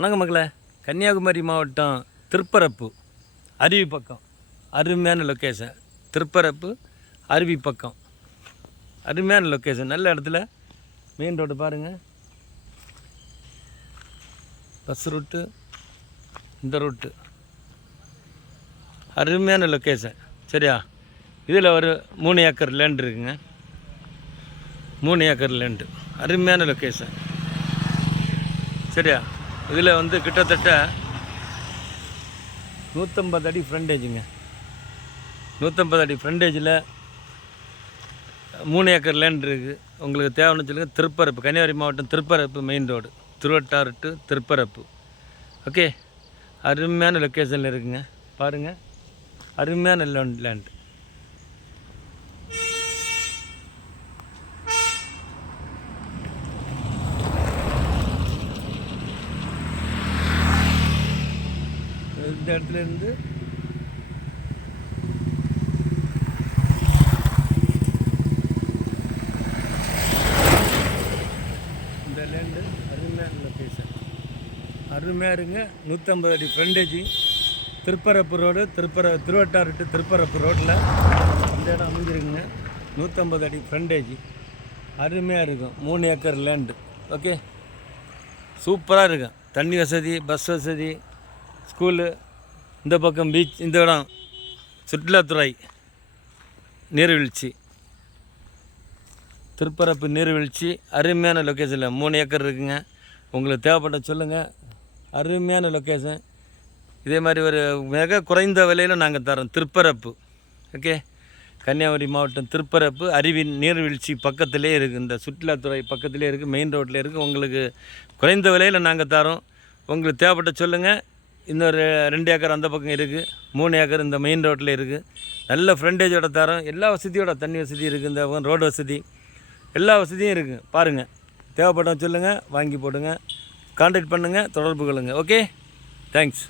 வணக்கம் மக்களே. கன்னியாகுமரி மாவட்டம் திருப்பரப்பு அருவி பக்கம் அருமையான லொக்கேஷன். திருப்பரப்பு அருவி பக்கம் அருமையான லொக்கேஷன். நல்ல இடத்துல மெயின் ரோடு பாருங்கள். பஸ் ரூட்டு இந்த ரூட்டு அருமையான லொக்கேஷன். சரியா? இதில் ஒரு 3 ஏக்கர் லேண்ட் இருக்குங்க. 3 ஏக்கர் லேண்டு அருமையான லொக்கேஷன். சரியா? இதில் வந்து கிட்டத்தட்ட 150 அடி ஃப்ரண்டேஜுங்க. 150 அடி ஃப்ரண்டேஜில் 3 ஏக்கர் லேண்ட் இருக்குது. உங்களுக்கு தேவைன்னு சொல்லுங்கள். திருப்பரப்பு, கன்னியாகுமரி மாவட்டம் Thirparappu main road, Thiruvattar to Thirparappu. Okay, அருமையான லொக்கேஷனில் இருக்குங்க. பாருங்கள், அருமையான லேண்ட். இந்த இடத்துல இருந்து இந்த லேண்டு அருமையான லொக்கேஷன். அருமையாக இருங்க. 150 அடி ஃப்ரண்டேஜி, திருப்பரப்பு ரோடு, திருவட்டாறு டு திருப்பரப்பு ரோட்டில் இந்த இடம் அமைஞ்சிருக்குங்க. 150 அடி ஃப்ரண்டேஜி அருமையாக இருக்கும். 3 ஏக்கர் லேண்டு. ஓகே, சூப்பராக இருக்கும். தண்ணி வசதி, பஸ் வசதி, ஸ்கூலு, இந்த பக்கம் பீச், இந்த இடம் சுற்றுலாத்துறை, நீர்வீழ்ச்சி, திருப்பரப்பு நீர்வீழ்ச்சி அருமையான லொக்கேஷனில் 3 ஏக்கர் இருக்குங்க. உங்களுக்கு தேவைப்பட்ட சொல்லுங்கள். அருமையான லொக்கேஷன். இதே மாதிரி ஒரு மிக குறைந்த விலையில் நாங்கள் தரோம். திருப்பரப்பு. ஓகே, கன்னியாகுமரி மாவட்டம் திருப்பரப்பு அருவி நீர்வீழ்ச்சி பக்கத்திலே இருக்குது. இந்த சுற்றுலாத்துறை பக்கத்திலே இருக்குது, மெயின் ரோட்டில் இருக்குது. உங்களுக்கு குறைந்த விலையில் நாங்கள் தரோம். உங்களுக்கு தேவைப்பட்ட சொல்லுங்கள். இன்னொரு 2 ஏக்கர் அந்த பக்கம் இருக்குது. 3 ஏக்கர் இந்த மெயின் ரோட்டில் இருக்குது. நல்ல ஃப்ரண்டேஜோட தரோம். எல்லா வசதியோட, தண்ணி வசதி இருக்குது, இந்த பக்கம் ரோடு வசதி, எல்லா வசதியும் இருக்குது. பாருங்கள், தேவைப்பட்டவங்க சொல்லுங்கள், வாங்கி போடுங்க, கான்டாக்ட் பண்ணுங்கள், தொடர்பு கொள்ளுங்கள். Okay, thanks.